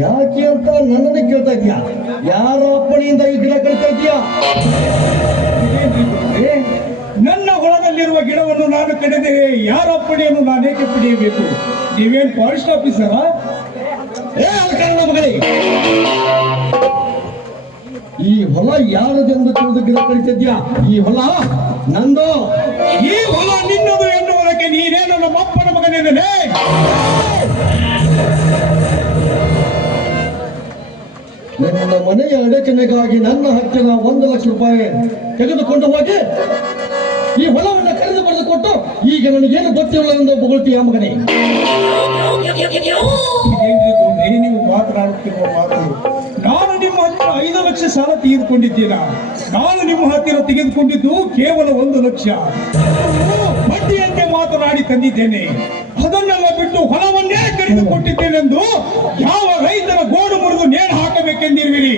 ಯಾಕೆ ಅಂತ ನನ್ನನ್ನು ಕೇಳ್ತಾ ಇದೀಯಾ ಯಾರ ಅಪ್ಪಣೆಯಿಂದ ಈ ಗಿಡ ಕಳಿತಾ ಇದೀಯಾ ನನ್ನ ಹೊಲದಲ್ಲಿರುವ ಗಿಡವನ್ನು ನಾನು ಕಡಿದರೆ ಯಾರ ಅಪ್ಪಣೆಯನ್ನು ನಾನೇಕೆ ಪಡೆಯಬೇಕು? ನೀವೇನ್ ಫಾರೆಸ್ಟ್ ಆಫೀಸರಾ ಏ ಅಲ್ಕಣ್ಣ ಮಗಳೇ. ಈ ಹೊಲ ಯಾರದೆಂದು ತಿಳಿದು ಗಿಡ ಕಳಿತಾ ಇದೀಯಾ ಈ ಹೊಲ ನಂದು. ಈ ಹೊಲ ನಿನ್ನದು ಎನ್ನುವುದಕ್ಕೆ ನೀನೇ ನನ್ನ ಅಪ್ಪನ ಮಗನೇನೇ ನನ್ನ ಮನೆಯ ಅಡಚಣೆಗಾಗಿ ನನ್ನ ಹತ್ತಿರ ಒಂದು ಲಕ್ಷ ರೂಪಾಯಿ ತೆಗೆದುಕೊಂಡು ಹೋಗಿ ಈ ಹೊಲವನ್ನು ಕರೆದು ಬರೆದು ಕೊಟ್ಟು ಈಗ ನನಗೇನು ಗೊತ್ತಿಲ್ಲ ಎಂದು ಬೊಗಳ್ತೀಯ ಮಗನೇ? ನೀವು ಮಾತನಾಡುತ್ತಿರುವ ಮಾತು, ನಾನು ನಿಮ್ಮ ಹತ್ತಿರ ಐದು ಲಕ್ಷ ಸಾಲ ತೆಗೆದುಕೊಂಡಿದ್ದೀರಾ? ನಾನು ನಿಮ್ಮ ಹತ್ತಿರ ತೆಗೆದುಕೊಂಡಿದ್ದು ಕೇವಲ ಒಂದು ಲಕ್ಷ. ಬಡ್ಡಿಯಂತೆ ಮಾತನಾಡಿ ತಂದಿದ್ದೇನೆ. ಅದನ್ನೆಲ್ಲ ಬಿಟ್ಟು ಹೊಲವನ್ನೇ ಕರೆದುಕೊಟ್ಟಿದ್ದೇನೆಂದು ಯಾವ ರೈತರ ಗೋಡು ಮುರಿದು ನೇಣು ಹಾಕಬೇಕೆಂದಿರುವಿರಿ?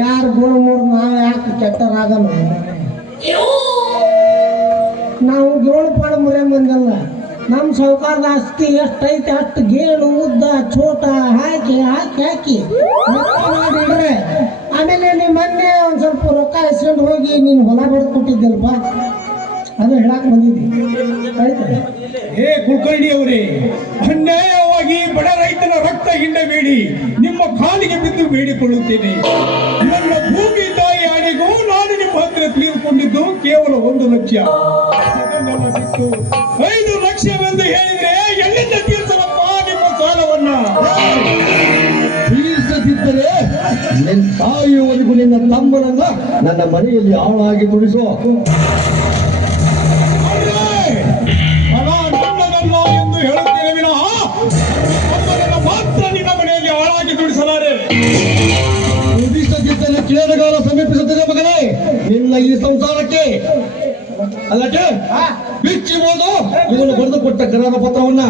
ಯಾರು ಗೋಡು ಮುರಿದು ನಾವು ಯಾಕೆ ಕೆಟ್ಟರಾಗಲ್ಲ? ನಾವು ಗೋಳು ಪಾಡ ಮುರಿಯ ಬಂದಲ್ಲ ನಮ್ಮ ಸೌಕಾರದ ಆಸ್ತಿ ಎಷ್ಟೈತೆ ಅಷ್ಟು ಗೇಳು ಉದ್ದ, ಚೋಟ, ಹಾಕಿ ಹಾಕಿ ಹಾಕಿ. ಆಮೇಲೆ ನೀ ಮೊನ್ನೆ ಒಂದು ಸ್ವಲ್ಪ ರೊಕ್ಕ ಎಸ್ಕೊಂಡು ಹೋಗಿ ನೀನು ಹೊಲ ಕೊಟ್ಟಿದ್ದಲ್ವಾ ಅದು ಹೇಳಕ್ ಬಂದಿದ್ದಿ. ಆಯ್ತಾ? ಹೇ ಕುಲಕರ್ಣಿ ಅವರೇ ಅನ್ಯಾಯವಾಗಿ ಬಡ ರೈತನ ರಕ್ತ ಹಿಂಡಬೇಡಿ ನಿಮ್ಮ ಕಾಲಿಗೆ ಬಿದ್ದು ಬೇಡಿಕೊಳ್ಳುತ್ತೇನೆ. ನನ್ನ ಭೂಮಿ ತಾಯಿ ಆಡಿಗೂ ನಾನು ನಿಮ್ಮ ಹತ್ತಿರ ತಿಳಿದುಕೊಂಡಿದ್ದು ಕೇವಲ ಒಂದು ಲಕ್ಷ. ಐದು ಲಕ್ಷವೆಂದು ಹೇಳಿದ್ರೆ ಎಲ್ಲಿಂದ ತೀರ್ಸಲಪ್ಪ ನಿಮ್ಮ ಸಾಲವನ್ನ? ತೀರಿಸದಿದ್ದರೆ ನಿನ್ನ ತಾಯಿಯವರೆಗೂ ನಿನ್ನ ತಮ್ಮನನ್ನ ನನ್ನ ಮನೆಯಲ್ಲಿ ಆಳಾಗಿ ತುಳಿಸು ಎಂದು ಹೇಳುತ್ತೇನೆ ವಿನಃ. ತಮ್ಮನನ್ನ ಮಾತ್ರ ನಿನ್ನ ಮನೆಯಲ್ಲಿ ಹಾಳಾಗಿ ದುಡಿಸಲಾರೆ. ತುಳಿಸದಿದ್ದರೆ ಕೇಳಗಾಲ ಸಮೀಪಿಸುತ್ತದೆ ಮಗನೇ ನಿನ್ನ ಈ ಸಂಸಾರಕ್ಕೆ ಅಲ್ಲಕ್ಕೆ ಬಿಚ್ಚಿಬೋದು ಇವನು ಬರೆದು ಕೊಟ್ಟ ಕರಾರ ಪತ್ರವನ್ನ.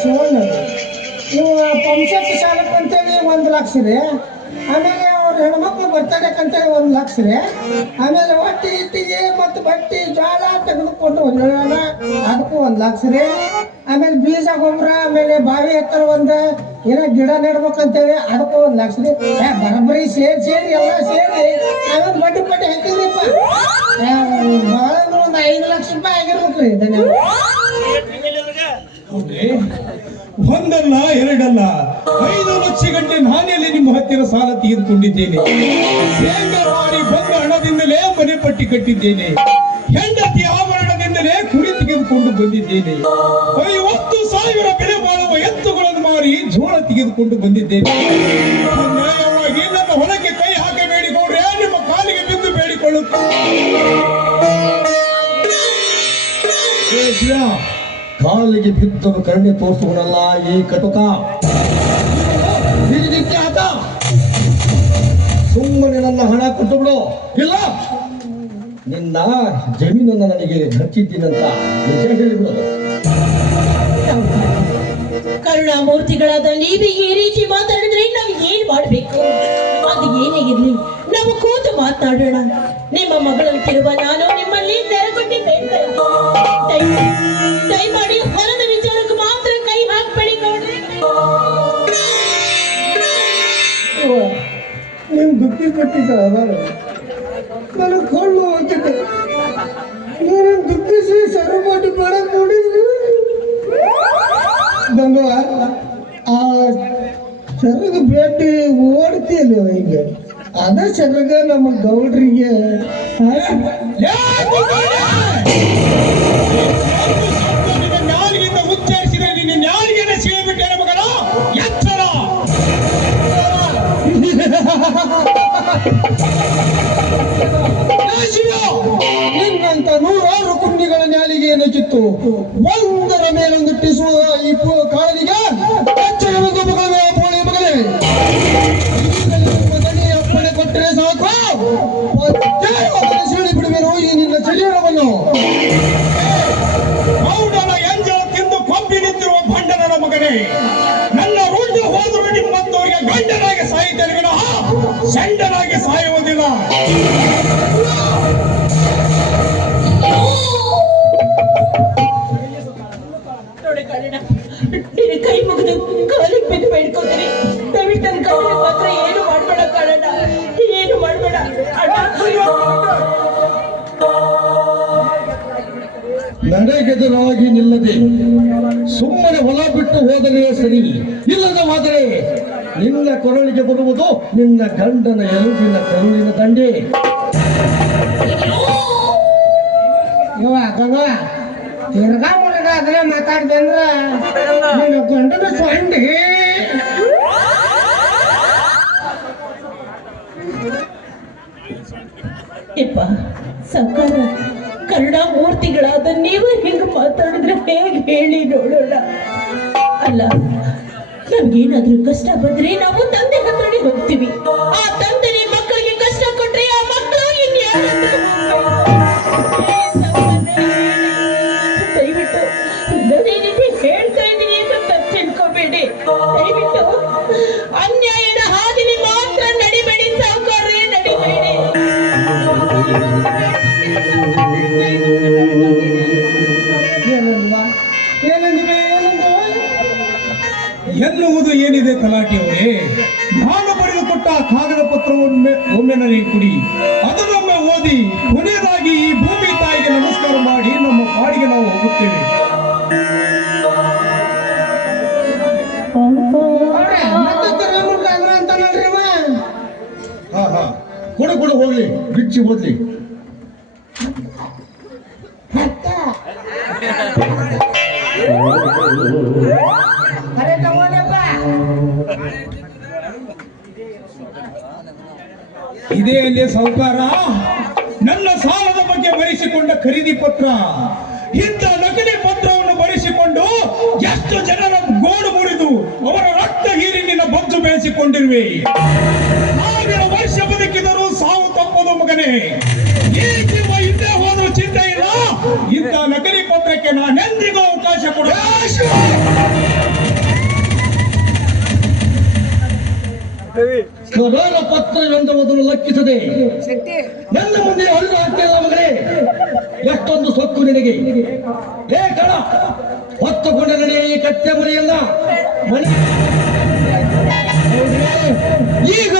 ಶಿವಣ್ಣ. ನೀವು ಪಂಚಾಯತ್ ಶಾಲೆ ಅಂತೇಳಿ ಒಂದು ಲಕ್ಷ ಇದೆ. ಆಮೇಲೆ ಹೆಣ್ಮಕ್ಳು ಬರ್ತಡೇಕ್ ಅಂತೇಳಿ ಒಂದು ಲಕ್ಷ ರೀ ಆಮೇಲೆ ಹೊಟ್ಟಿ ಇಟ್ಟಿಗೆ ಮತ್ತು ಬಟ್ಟಿ ಜೋಳ ತೆಗೆದುಕೊಂಡು ಹೋಗೋಣ ಅದಕ್ಕೂ ಒಂದು ಲಕ್ಷ ರೀ ಆಮೇಲೆ ಬೀಜ ಗೊಬ್ಬರ ಆಮೇಲೆ ಬಾವಿ ಎತ್ತರ ಒಂದು. ಏನೋ ಗಿಡ ನೆಡ್ಬೇಕಂತೇಳಿ ಅದಕ್ಕೂ ಒಂದು ಲಕ್ಷ ರೀ ಏ, ಬರೋಬ್ಬರಿ ಸೇರಿ ಸೇರಿ ಎಲ್ಲ ಸೇರಿ. ಆಮೇಲೆ ಬಡ್ಡಿ ಬಡ್ಡಿ ಹಾಕಿದ್ರಿಪ್ಪ ಭಾಳ ಒಂದು ಐದು ಲಕ್ಷ ರೂಪಾಯಿ ಆಗಿರ್ಬೇಕು ರೀ ಧನ್ಯವಾದ? ಒಂದಲ್ಲ ಎರಡಲ್ಲ. ಐದು ಲಕ್ಷ ಗಂಟೆ ನಾನೆಲ್ಲಿ ನಿಮ್ಮ ಹತ್ತಿರ ಸಾಲ ತೆಗೆದುಕೊಂಡಿದ್ದೇನೆ. ಮಾರಿ ಬಂದ ಹಣದಿಂದಲೇ ಮನೆ ಪಟ್ಟಿ ಕಟ್ಟಿದ್ದೇನೆ. ಹೆಂಡತಿ ಆಭರಣದಿಂದಲೇ ಕುರಿ ತೆಗೆದುಕೊಂಡು ಬಂದಿದ್ದೇನೆ. ಐವತ್ತು ಸಾವಿರ ಬೆಲೆ ಬಾಳುವ ಎತ್ತುಗಳನ್ನು ಮಾರಿ ಜೋಳ ತೆಗೆದುಕೊಂಡು ಬಂದಿದ್ದೇನೆ. ನ್ಯಾಯವಾಗಿ ನನ್ನ ಹೊಲಕ್ಕೆ ಕೈ ಹಾಕಬೇಡಿ ಗೌಡ್ರೆ ನಿಮ್ಮ ಕಾಲಿಗೆ ಬಿದ್ದು ಶಿವ, ಕಾಲಿಗೆ ಬಿದ್ದವ ಕರುಣೆ ತೋರಿಸುವನಲ್ಲ ಈ ಕಟುಕ. ಸುಮ್ಮನೆ ನನ್ನ ಹಣ ಕೊಟ್ಟು ಬಿಡು ಇಲ್ಲ. ನಿನ್ನ ಜಮೀನನ್ನು ನನಗೆ ಹಚ್ಚಿದ್ದೀನಂತ ನಿಜ ಹೇಳಿಬಿಡು. ಕರುಣಾಮೂರ್ತಿಗಳಾದ ನೀವೇ ಈ ರೀತಿ ಮಾತಾಡಿದ್ರೆ ನಾವು ಏನ್ ಮಾಡ್ಬೇಕು? ಅದು ಏನೇ ಇರ್ಲಿ, ನಾವು ಕೂತು ಮಾತಾಡೋಣ. ನಿಮ್ಮ ಮಗಳಂತಿರುವ ನಾನು ನಿಮ್ಮಲ್ಲಿ ಬೇಡ್ತೇನೆ ದಯ- ದಯಮಾಡಿ ಹೊಲದ ವಿಚಾರಕ್ಕೆ ಮಾತ್ರ ಕೈ ಹಾಕ್ಬೇಡಿ ಗೌಡ್ರೆ ನೀವು ದುಃಖಿ ಕೊಟ್ಟಿದ್ದ ಅದಾರ ನನಗೆ ಕೊಳ್ಳು ಹೋಗ್ತಿದ್ದೆ ನಾನು ದುಃಖಿಸಿ ಸರಪಾಟಿ ಮಾಡಕ್ ನೋಡಿದ್ರು ಗಂಗವ ಆ ಸರಗ ಭೇಟಿ ಓಡ್ತಿಲ್ಲ ಈಗ ಅದ ಸರಗ ನಮ್ಮ ಗೌಡ್ರಿಗೆ ನಿನ್ನಂತ ನೂರಾರು ಕುಂಡಿಗಳ ನ್ಯಾಲಿಗೆ ಏನಕ್ಕಿತ್ತು ಒಂದರ ಮೇಲೊಂದು ಟಿಸುವ ಈ ಕಾಲಿಗೆ ಅಪ್ಪಣೆ ಕೊಟ್ಟರೆ ಸಾಕು. ಈ ನಿನ್ನ ತಿಂದು ನನ್ನ ನಿಮ್ಮಂತವರಿಗೆ ಗಂಡನಾಗಿ ಸಾಯಿತೇನೆ ಚಂಡನಾಗಿ ಸಾಯುವುದಿಲ್ಲ ಕೈ ಮುಗಿದು ಕಾಲಿಗೆ ಬಿದ್ದು ಬೇಡ್ಕೋತೀನಿ. ದಯವಿಟ್ಟು ನನ್ನ ಕಾಲಿಗೆ ಮಾತ್ರ ಏನು ಮಾಡಬೇಡ ಕಾರಣ ಏನು ಮಾಡಬೇಡ ನಡೆಗೆದುರಾಗಿ ನಿಲ್ಲದೆ ಸುಮ್ಮನೆ ಹೊಲ ಬಿಟ್ಟು ಹೋದರೆ ಸರಿ. ಇಲ್ಲದ ಹೋದರೆ ನಿನ್ನ ಕೊರಳಿಗೆ ಬರುವುದು ನಿನ್ನ ಗಂಡನ ಎಲುಬಿನ ಕರುಳಿನ ದಂಡೆ. ತಿರ್ಗಾ ಮುರುಗ ಆದ್ರೆ ಮಾತಾಡ್ದೆ ಅಂದ್ರ ನಿನ್ನ ಗಂಡನ ಸಂಡಿ. ಯಪ್ಪ ಸರ್ಕಾರ ಕನ್ನಡ ಮೂರ್ತಿಗಳಾದ ನೀವು ಹಿಂಗ ಮಾತಾಡಿದ್ರೆ ಹೇಗೆ ಹೇಳಿ ನೋಡೋಣ? ಅಲ್ಲ ನಮ್ಗೇನಾದ್ರೂ ಕಷ್ಟ ಬಂದ್ರೆ ನಾವು ತಂದೆ ಹತ್ರನೇ ಹೋಗ್ತೀವಿ. ಆ ತಂದೆ ಮಕ್ಕಳಿಗೆ ಕಷ್ಟ ಕೊಟ್ರೆ ಆ ಮಕ್ಕಳು ದಯವಿಟ್ಟು ಹೇಳ್ತಾ ಇದ್ದೀನಿ ಅಂತ ತಪ್ಪು ತಿಳ್ಕೊಬೇಡಿ ದಯವಿಟ್ಟು ಅನ್ಯಾಯದ ಎನ್ನುವುದು ಏನಿದೆ ತಲಾಟೆಯವರೇ? ನಾನು ಬರೆದುಕೊಟ್ಟ ಕೊಟ್ಟ ಕಾಗದ ಪತ್ರವನ್ನು ಒಮ್ಮೆ ನನಗೆ ಕೊಡಿ. ಅದನ್ನೊಮ್ಮೆ ಓದಿ ಕೊನೆಯದಾಗಿ ಈ ಭೂಮಿ ತಾಯಿಗೆ ನಮಸ್ಕಾರ ಮಾಡಿ ನಮ್ಮ ಪಾಡಿಗೆ ನಾವು ಹೋಗುತ್ತೇವೆ. ಕೊಡು ಕೊಡು ಹೋಗ್ಲಿ. ಬಿಚ್ಚಿ ಓದ್ಲಿ. ಇದೇ ಸಾಹುಕಾರ ನನ್ನ ಸಾಲದ ಬಗ್ಗೆ ಬರೆಸಿಕೊಂಡ ಖರೀದಿ ಪತ್ರ. ಇಂಥ ನಕಲಿ ಪತ್ರವನ್ನು ಬರೆಸಿಕೊಂಡು ಎಷ್ಟು ಜನರ ಗೋಡು ಮುರಿದು ಅವರ ರಕ್ತ ಹೀರಿ ನಿನ್ನ ಬೊಜ್ಜು ಬೆಳೆಸಿಕೊಂಡಿರುವೆ. ಸಾವಿರ ವರ್ಷ ಬದುಕಿದರೂ ಸಾವು ತಪ್ಪದು ಮಗನೇ. ಈ ಜೀವ ಹಿಂದೆ ಹೋದ್ರೂ ಚಿಂತೆ ಇಲ್ಲ. ಇಂಥ ನಕಲಿ ಪತ್ರಕ್ಕೆ ನಾನೆಂದಿಗೂ ಅವಕಾಶ ಕೊಡ ಕರಾಳ ಪತ್ರವೆಂದುವುದನ್ನು ಲೆಕ್ಕಿಸದೆ ನನ್ನ ಮುಂದೆ ಹರಿದು ಹಾಕ್ತಿಲ್ಲ ಮಗನೇ. ಎಷ್ಟೊಂದು ಸೊಕ್ಕು ನಿನಗೆ. ಹೇ ಕಣ. ಹೊತ್ತುಕೊಂಡ ನಡೆಯ ಈ ಕತ್ತೆ ಮನೆಯಲ್ಲ. ಮನೆ. ಈಗಲೇ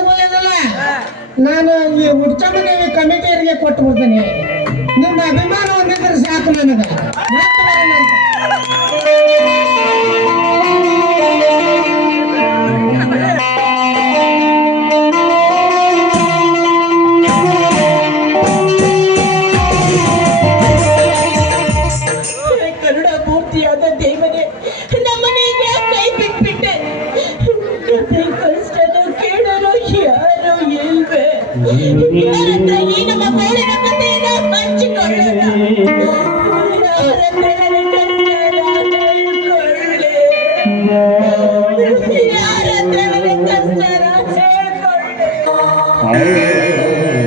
ನಾನು ಈ ಹುಡ್ಚಮನೆ ಕಮಿಟಿಯರಿಗೆ ಕೊಟ್ಟು ಬಿಡ್ತೇನೆ ನಿಮ್ಮ ಅಭಿಮಾನ ಒಂದಿದ್ರೆ ಸಾಕು ನನಗೆ. Amen.